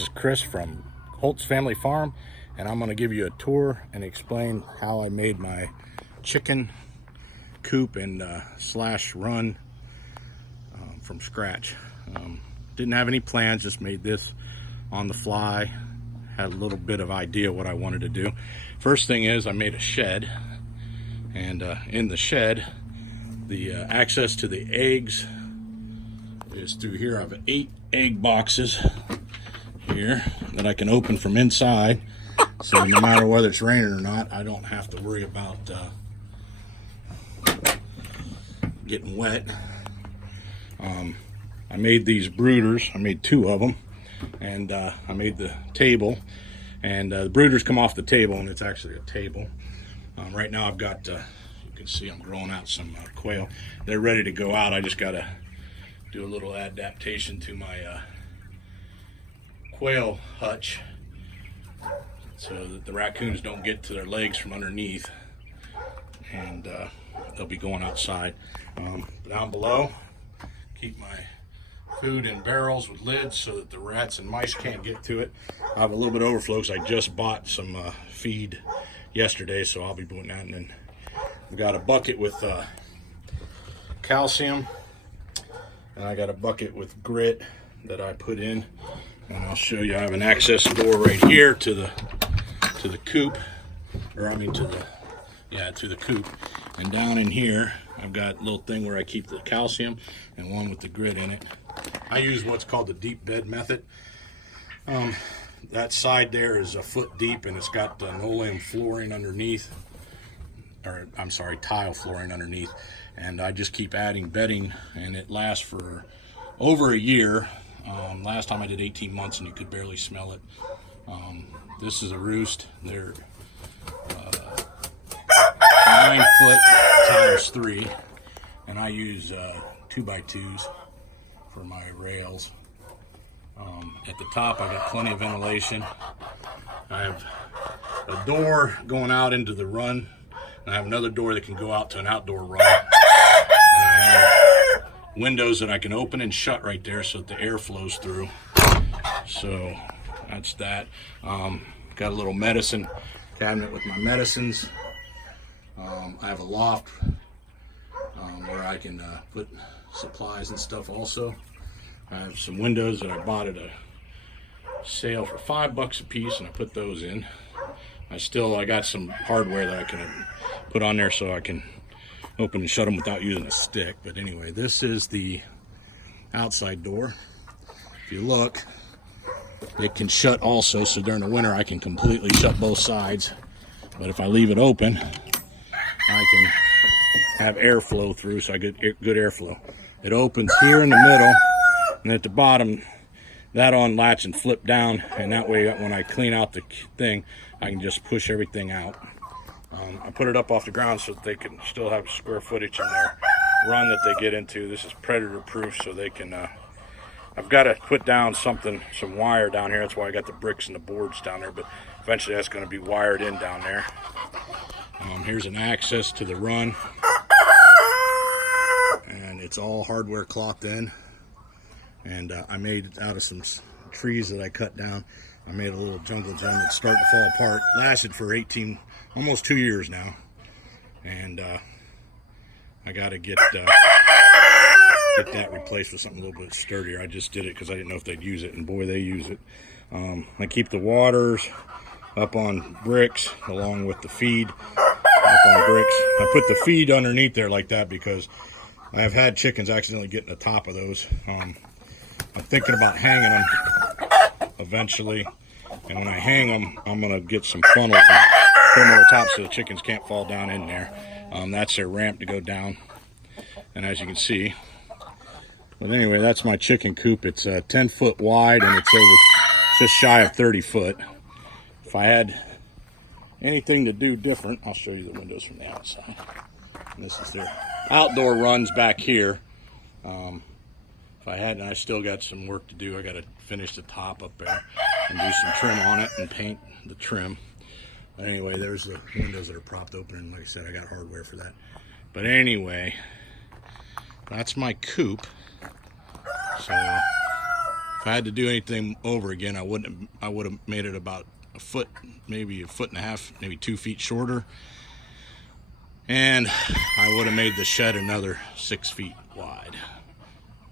This is Chris from Holt's Family Farm, and I'm going to give you a tour and explain how I made my chicken coop and slash run from scratch. Didn't have any plans, just made this on the fly. Had a little bit of idea what I wanted to do. First thing is I made a shed, and in the shed the access to the eggs is through here. I have 8 egg boxes here that I can open from inside, so no matter whether it's raining or not, I don't have to worry about getting wet. I made these brooders. I made 2 of them, and I made the table, and the brooders come off the table, and it's actually a table. Right now I've got you can see I'm growing out some quail. They're ready to go out. I just got to do a little adaptation to my quail hutch so that the raccoons don't get to their legs from underneath, and they'll be going outside. Down below, keep my food in barrels with lids so that the rats and mice can't get to it. I have a little bit of overflow because I just bought some feed yesterday, so I'll be doing that. And then I've got a bucket with calcium, and I got a bucket with grit that I put in, and I'll show you. I have an access door right here to the coop, or I mean to the coop, and down in here I've got a little thing where I keep the calcium and one with the grit in it. I use what's called the deep bed method. That side there is a foot deep, and it's got linoleum flooring underneath, or I'm sorry, tile flooring underneath, and I just keep adding bedding, and it lasts for over a year. Last time I did 18 months, and you could barely smell it. This is a roost. They're 9 foot times 3, and I use 2x2s for my rails. At the top I got plenty of ventilation. I have a door going out into the run, and I have another door that can go out to an outdoor run, and I have windows that I can open and shut right there so that the air flows through. So that's that. Got a little medicine cabinet with my medicines. I have a loft where I can put supplies and stuff also. I have some windows that I bought at a sale for $5 a piece, and I put those in. I got some hardware that I can put on there so I can open and shut them without using a stick. But anyway, this is the outside door. If you look, it can shut also, so during the winter I can completely shut both sides. But if I leave it open, I can have airflow through, so I get good airflow. It opens here in the middle, and at the bottom, that on latch and flip down, and that way when I clean out the thing, I can just push everything out. I put it up off the ground so that they can still have square footage in their run that they get into. This is predator proof, so they can I've got to put down some wire down here. That's why I got the bricks and the boards down there, but eventually that's going to be wired in down there. Here's an access to the run, and it's all hardware clocked in, and I made out of some trees that I cut down. I made a little jungle gym that's starting to fall apart. Lasted for almost 2 years now, and I got to get that replaced with something a little bit sturdier. I just did it because I didn't know if they'd use it, and boy, they use it. I keep the waters up on bricks along with the feed up on bricks. I put the feed underneath there like that because I have had chickens accidentally get in the top of those. I'm thinking about hanging them eventually, and when I hang them, I'm going to get some funnels and put them over top so the chickens can't fall down in there. That's their ramp to go down, and as you can see. But anyway, that's my chicken coop. It's 10 foot wide, and it's just shy of 30 foot. If I had anything to do different, I'll show you the windows from the outside. And this is their outdoor runs back here. If I had, and I still got some work to do. I got to finish the top up there and do some trim on it and paint the trim. But anyway, there's the windows that are propped open, and like I said, I got hardware for that. But anyway, that's my coop. So If I had to do anything over again, I would have made it about a foot, maybe a foot and a half, maybe 2 feet shorter, and I would have made the shed another 6 feet wide.